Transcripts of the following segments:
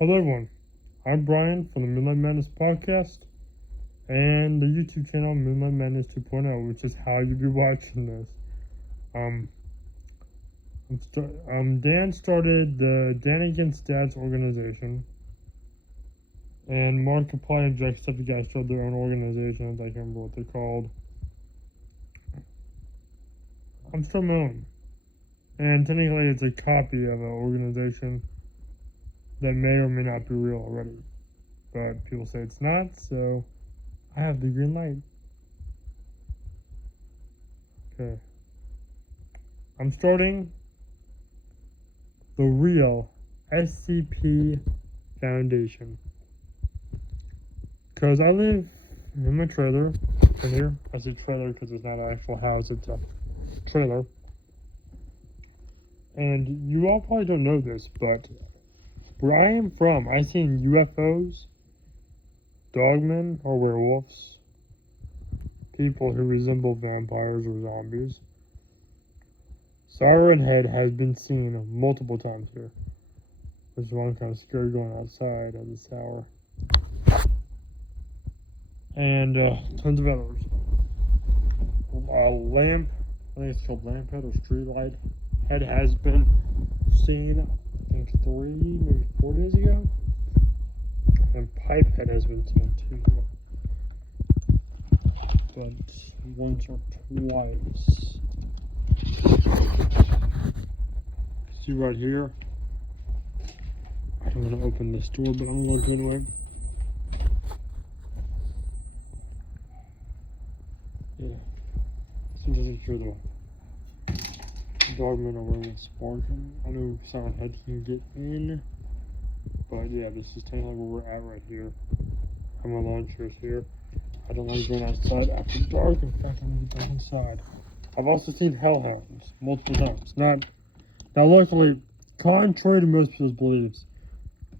Hello everyone, I'm Brian from the Midnight Madness podcast and the YouTube channel Midnight Madness 2.0, which is how you'll be watching this. Dan started the Dan Against Dads organization, and Markiplier and Jacksepticeye started their own organizations. I can't remember what they're called. I'm still my own, and technically it's a copy of an organization that may or may not be real already, but people say it's not, so I have the green light. Okay. I'm starting the real SCP Foundation, because I live in my trailer, in here. I say trailer because it's not an actual house, it's a trailer. And you all probably don't know this, but where I am from, I've seen UFOs, dogmen or werewolves, people who resemble vampires or zombies. Siren Head has been seen multiple times here, which is why I'm kind of scared going outside at this hour. And tons of others. A lamp, I think it's called lamp head or street light head, has been seen, I think 3, maybe 4 days ago. And Pipehead has been seen too, but once or twice. See right here? I'm going to open this door, but I'm going to anyway. Yeah. Seems as if you're the dogman over in Spartan. I know Siren Head can get in. But yeah, this is technically where we're at right here. My lawn chair's here. I don't like going outside after dark. In fact, I'm gonna get back inside. I've also seen hellhounds multiple times. Now luckily, contrary to most people's beliefs,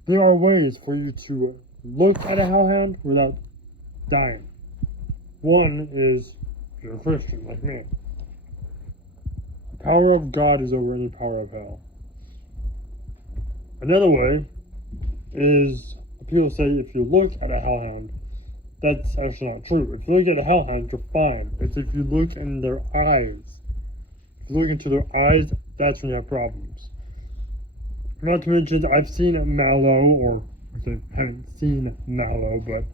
there are ways for you to look at a hellhound without dying. One is, if you're a Christian like me, the power of God is over any power of hell. Another way is, people say if you look at a hellhound, that's actually not true. If you look at a hellhound, you're fine. It's if you look in their eyes. If you look into their eyes, that's when you have problems. Not to mention, I've seen Mallow, or I haven't seen Mallow, but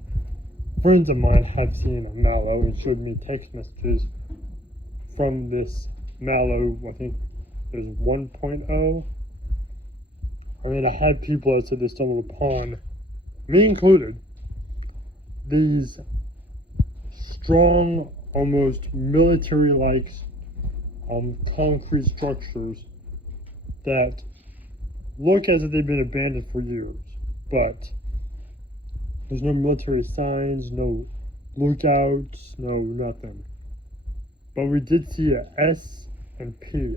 friends of mine have seen Mallow and showed me text messages from this Mallow. I think there's 1.0. I mean, I had people that said they stumbled upon, me included, these strong, almost military-like concrete structures that look as if they've been abandoned for years, but there's no military signs, no lookouts, no nothing. But we did see a S and P.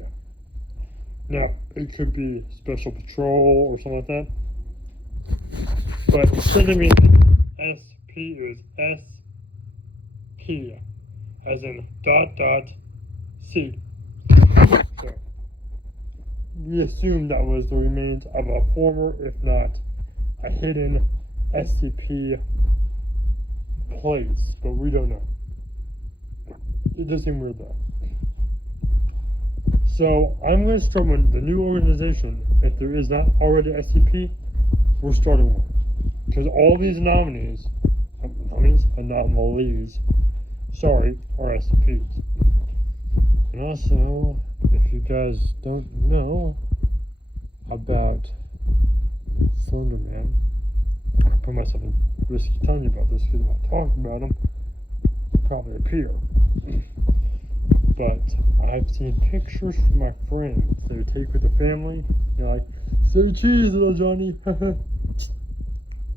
Now, it could be special patrol or something like that. But instead of being SP, it was SP, as in ... C. So, we assumed that was the remains of a former, if not a hidden, SCP place, but we don't know. It does seem weird though. So, I'm going to start the new organization. If there is not already SCP, we're starting one. Because all these anomalies, are SCPs. And also, if you guys don't know about Slender Man, I put myself in risk telling you about this because if I talk about him, he'll probably appear. But I've seen pictures from my friends they would take with the family. They're like, say cheese, little Johnny.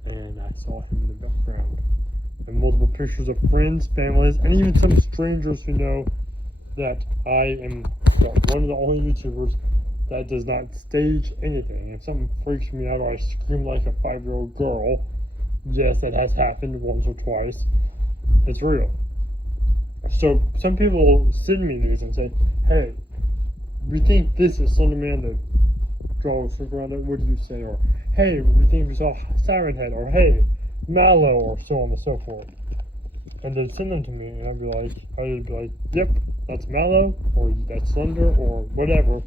And I saw him in the background. And multiple pictures of friends, families, and even some strangers who know that I am one of the only YouTubers that does not stage anything. If something freaks me out or I scream like a 5-year-old girl, yes, that has happened once or twice. It's real. So some people send me these and say, hey, we think this is Slender Man the draw a circle around it, what do you say? Or, hey, we think we saw Siren Head, or hey, Mallow, or so on and so forth. And they'd send them to me, and I'd be like, yep, that's Mallow, or that's Slender, or whatever.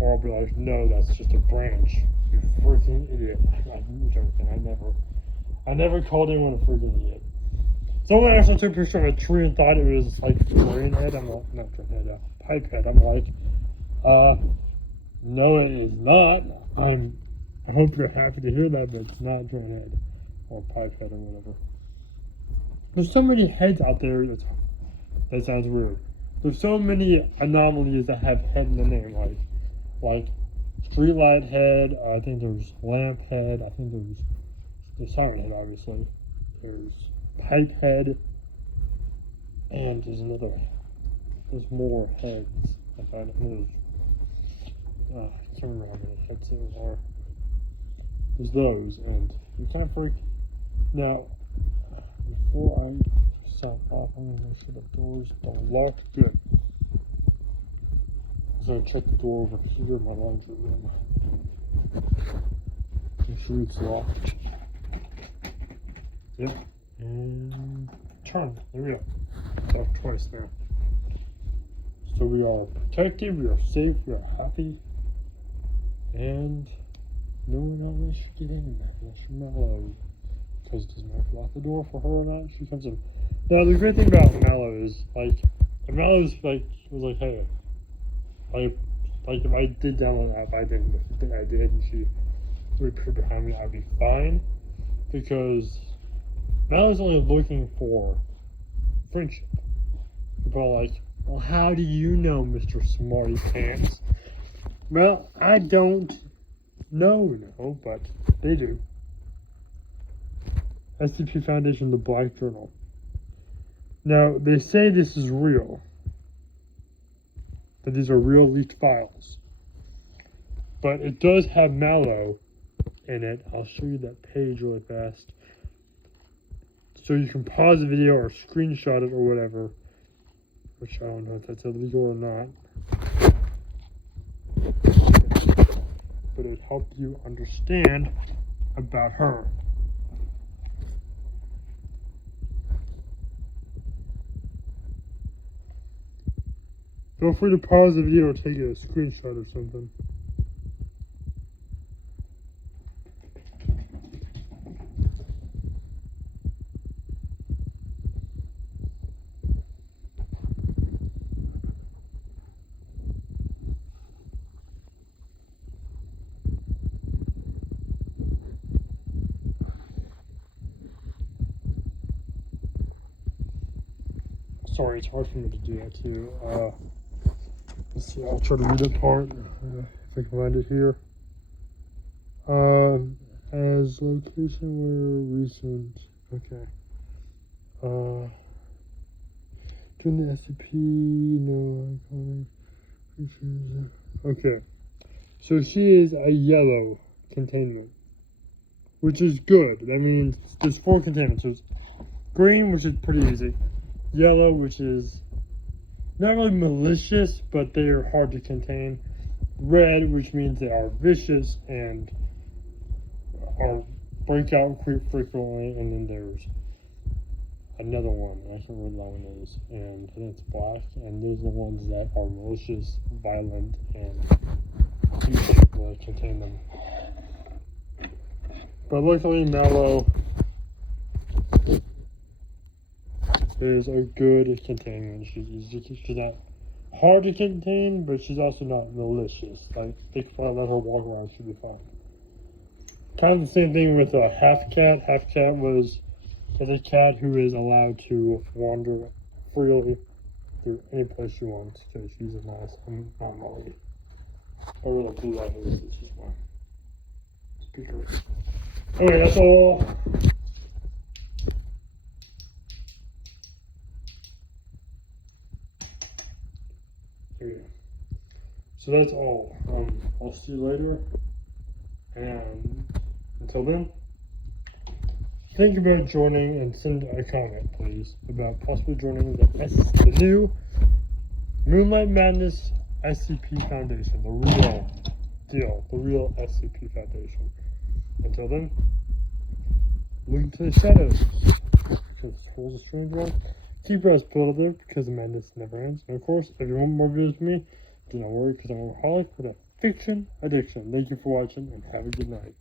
Or I'll be like, no, that's just a branch. You freaking idiot. I'm joking. I never called anyone a freaking idiot. Someone actually took a picture of a tree and thought it was like a drain head. I'm like, not drain head, pipe head. I'm like, no, it is not. I hope you're happy to hear that, but it's not drain head or pipe head or whatever. There's so many heads out there that sounds weird. There's so many anomalies that have head in the name, like streetlight head. I think there's lamp head. I think there's the siren head, obviously. There's pipe head, and there's more heads. I can't remember how many heads there are. There's those, and you can't freak. Now, before I sign off, I'm gonna make sure the doors don't lock. Good. I'm gonna check the door over here in my laundry room. Make sure it's locked. Yep. And turn. There we go. Locked twice now. So we are protected, we are safe, we are happy, and no one else should get in unless you're Mallow. Because it doesn't matter if you lock the door for her or not, she comes in. Now the great thing about Mallow is, if Mallow's was like, hey, if I did download the app, I didn't, but if you think I did, and she would appear behind me, I'd be fine. Because Mallow's only looking for friendship. People are like, well, how do you know, Mr. Smarty Pants? Well, I don't know, but they do. SCP Foundation, the Black Journal. Now, they say this is real. That these are real leaked files. But it does have Mallow in it. I'll show you that page really fast. So you can pause the video or screenshot it or whatever. Which I don't know if that's illegal or not. But it helped you understand about her. Feel free to pause the video or take a screenshot or something. Sorry, it's hard for me to do that too. Let's see, I'll try to read that part if I can find it here. As location where recent. Okay. During the SCP, no iconic features. Okay. So she is a yellow containment, which is good. That means there's 4 containments. So it's green, which is pretty easy. Yellow, which is not really malicious, but they are hard to contain. Red, which means they are vicious and break out frequently. And then there's another one. I can't remember what that one is. And I think it's black. And those are the ones that are malicious, violent, and you can't really contain them. But luckily, Mallow is a good containment. She's not hard to contain, but she's also not malicious. Like, they can let her walk around, she'll be fine. Kind of the same thing with a half cat. Half cat is a cat who is allowed to wander freely through any place she wants because she's a nice anomaly. Or the blue light is just my speaker. Okay, that's all. So that's all. I'll see you later. And until then, think about joining and send a comment, please, about possibly joining the new Moonlight Madness SCP Foundation, the real still the real SCP Foundation. Until then, look into the shadows. Since this hole's a strange one, keep your eyes peeled there because the madness never ends. And of course, if you want more videos with me, do not worry because I'm a workaholic with a fiction addiction. Thank you for watching and have a good night.